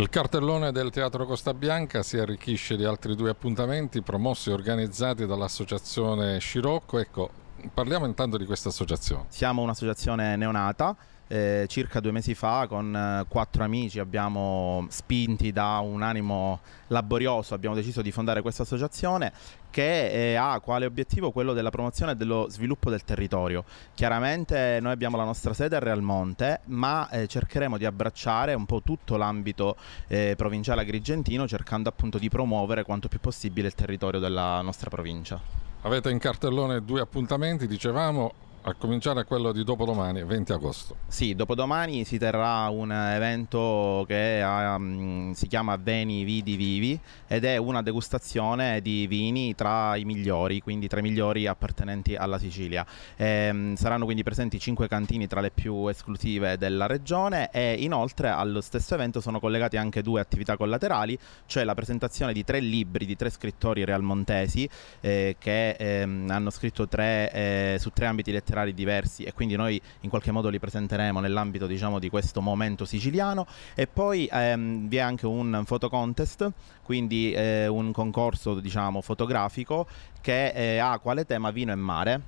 Il cartellone del Teatro Costa Bianca si arricchisce di altri due appuntamenti promossi e organizzati dall'associazione Scirocco. Ecco, parliamo intanto di questa associazione. Siamo un'associazione neonata, circa 2 mesi fa con 4 amici abbiamo spinti da un animo laborioso, abbiamo deciso di fondare questa associazione che ha quale obiettivo quello della promozione e dello sviluppo del territorio. Chiaramente noi abbiamo la nostra sede a Realmonte, ma cercheremo di abbracciare un po' tutto l'ambito provinciale agrigentino, cercando appunto di promuovere quanto più possibile il territorio della nostra provincia. Avete in cartellone due appuntamenti, dicevamo, a cominciare quello di dopodomani, 20 agosto. Sì, dopodomani si terrà un evento che si chiama Veni Vidi Vivi ed è una degustazione di vini tra i migliori, quindi tra i migliori appartenenti alla Sicilia. Saranno quindi presenti 5 cantini tra le più esclusive della regione e inoltre allo stesso evento sono collegate anche 2 attività collaterali, cioè la presentazione di 3 libri di 3 scrittori realmontesi che hanno scritto su 3 ambiti letterari diversi e quindi noi in qualche modo li presenteremo nell'ambito, diciamo, di questo momento siciliano. E poi vi è anche un photo contest, quindi un concorso, diciamo, fotografico che ha quale tema vino e mare,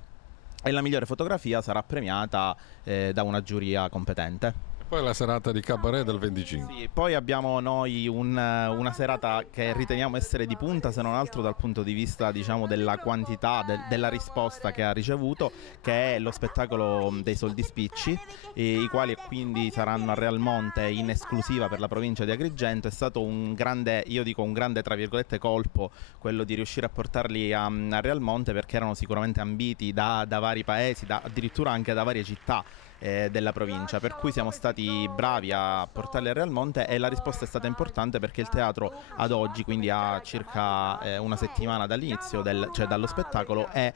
e la migliore fotografia sarà premiata da una giuria competente. E poi la serata di cabaret del 25. Sì, poi abbiamo noi una serata che riteniamo essere di punta, se non altro dal punto di vista, diciamo, della quantità della risposta che ha ricevuto, che è lo spettacolo dei Soldi Spicci, i quali quindi saranno a Realmonte in esclusiva per la provincia di Agrigento. È stato un grande, io dico un grande tra virgolette colpo, quello di riuscire a portarli a Realmonte, perché erano sicuramente ambiti da vari paesi, addirittura anche da varie città della provincia, per cui siamo stati bravi a portarli a Realmonte e la risposta è stata importante perché il teatro ad oggi, quindi a circa una settimana dall'inizio, cioè dallo spettacolo, è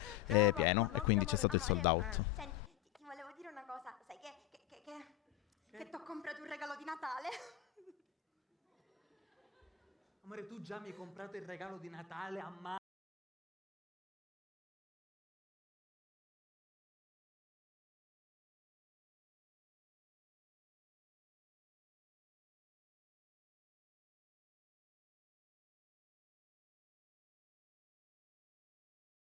pieno e quindi c'è stato il sold out. Senti, ti volevo dire una cosa, sai che t'ho comprato un regalo di Natale? Amore, tu già mi hai comprato il regalo di Natale a